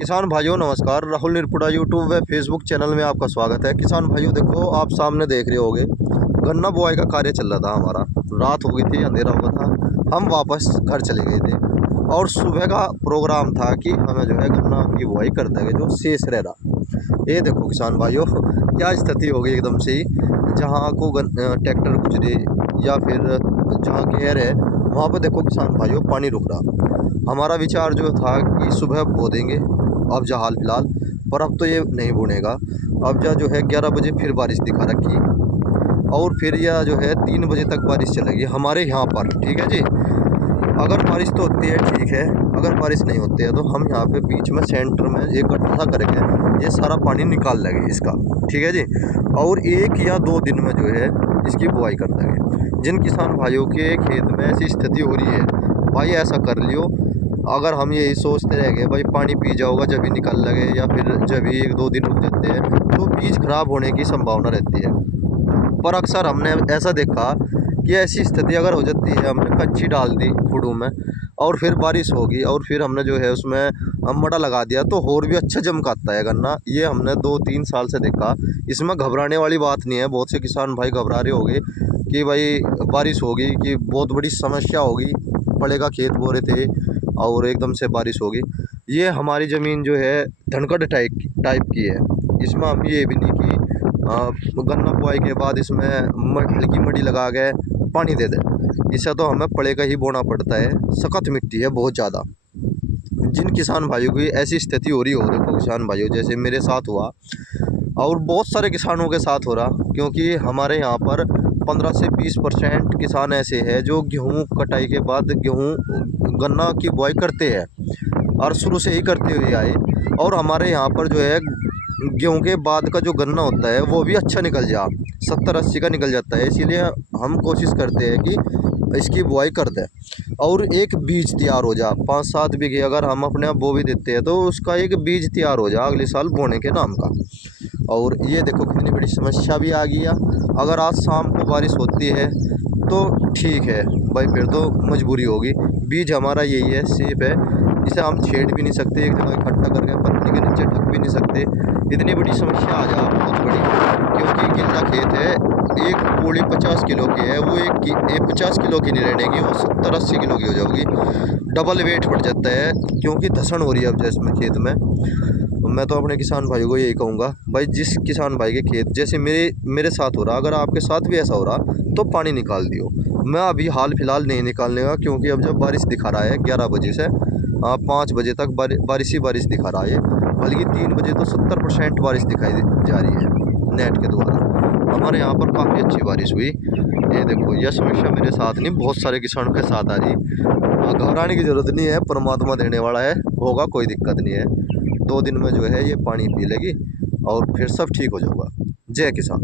किसान भाइयों नमस्कार। राहुल निरपुड़ा यूट्यूब व फेसबुक चैनल में आपका स्वागत है। किसान भाइयों देखो, आप सामने देख रहे होगे गन्ना बुआई का कार्य चल रहा था हमारा। रात हो गई थी, अंधेरा हो गया था, हम वापस घर चले गए थे और सुबह का प्रोग्राम था कि हमें जो है गन्ना की बुआई कर देंगे जो शेष रह रहा। ये देखो किसान भाइयों, क्या स्थिति हो गई एकदम से ही। जहाँ को ट्रैक्टर गुजरे या फिर जहाँ घेर है वहाँ पर देखो किसान भाइयों पानी रुक रहा। हमारा विचार जो था कि सुबह बो देंगे अब जा हाल फिलहाल, पर अब तो ये नहीं बुनेगा। अब जो है 11 बजे फिर बारिश दिखा रखी और फिर यह जो है 3 बजे तक बारिश चलेगी हमारे यहाँ पर। ठीक है जी, अगर बारिश तो होती है ठीक है, अगर बारिश नहीं होती है तो हम यहाँ पे बीच में सेंटर में एक गड्ढा करके ये सारा पानी निकाल लेंगे इसका। ठीक है जी, और 1 या 2 दिन में जो है इसकी बुआई कर देंगे। जिन किसान भाइयों के खेत में ऐसी स्थिति हो रही है, भाई ऐसा कर लियो। अगर हम यही सोचते रह गए भाई पानी पी जाओगा जब भी निकल लगे या फिर जब भी 1-2 दिन रुक जाते हैं तो बीज खराब होने की संभावना रहती है। पर अक्सर हमने ऐसा देखा कि ऐसी स्थिति अगर हो जाती है, हमने कच्ची डाल दी खुडों में और फिर बारिश होगी और फिर हमने जो है उसमें मड़ा लगा दिया तो और भी अच्छा चमकाता है गन्ना। ये हमने 2-3 साल से देखा। इसमें घबराने वाली बात नहीं है। बहुत से किसान भाई घबरा रहे होंगे कि भाई बारिश होगी कि बहुत बड़ी समस्या होगी, पड़ेगा खेत बो रहे थे और एकदम से बारिश होगी। ये हमारी ज़मीन जो है धनकड़ टाइप की है। इसमें हम ये भी नहीं कि गन्ना बुआई के बाद इसमें हल्की मड़ी लगा के पानी दे दें। इसे तो हमें पड़े का ही बोना पड़ता है। सख्त मिट्टी है बहुत ज़्यादा। जिन किसान भाइयों की ऐसी स्थिति हो रही हो, देखो किसान भाइयों जैसे मेरे साथ हुआ और बहुत सारे किसानों के साथ हो रहा, क्योंकि हमारे यहाँ पर 15 से 20% किसान ऐसे हैं जो गेहूँ कटाई के बाद गन्ना की बुआई करते हैं और शुरू से ही करते हुए आए। और हमारे यहाँ पर जो है गेहूं के बाद का जो गन्ना होता है वो भी अच्छा निकल जा 70-80 का निकल जाता है। इसीलिए हम कोशिश करते हैं कि इसकी बुआई कर दें और एक बीज तैयार हो जा। 5-7 बीघे अगर हम अपने आप बो भी देते हैं तो उसका एक बीज तैयार हो जा अगले साल बोने के नाम का। और ये देखो कितनी बड़ी समस्या भी आ गई है। अगर आज शाम को बारिश होती है तो ठीक है भाई, फिर तो मजबूरी होगी। बीज हमारा यही है, सेफ है, इसे हम छेड़ भी नहीं सकते, एक जगह इकट्ठा करके पत्नी के नीचे ढक भी नहीं सकते। इतनी बड़ी समस्या आ जा बहुत बड़ी, क्योंकि गिल्ला खेत है। एक पूड़ी 50 किलो की है, वो एक 50 किलो की नहीं रहने की, वो 70-80 किलो की हो जाएगी। डबल वेट बढ़ जाता है क्योंकि धसन हो रही है अब जैसे खेत में। मैं तो अपने किसान भाइयों को यही कहूँगा भाई, जिस किसान भाई के खेत जैसे मेरे साथ हो रहा, अगर आपके साथ भी ऐसा हो रहा तो पानी निकाल दियो। मैं अभी हाल फिलहाल नहीं निकालने का, क्योंकि अब जब बारिश दिखा रहा है 11 बजे से 5 बजे तक बारिश ही बारिश दिखा रहा है। बल्कि 3 बजे तो 70% बारिश दिखाई जा रही है नेट के द्वारा। हमारे यहाँ पर काफ़ी अच्छी बारिश हुई। ये देखो, यह समस्या मेरे साथ नहीं बहुत सारे किसानों के साथ आ रही। घबराने की ज़रूरत नहीं है, परमात्मा देने वाला है, होगा, कोई दिक्कत नहीं है। 2 दिन में जो है ये पानी पी लेगी और फिर सब ठीक हो जाएगा। जय किसान।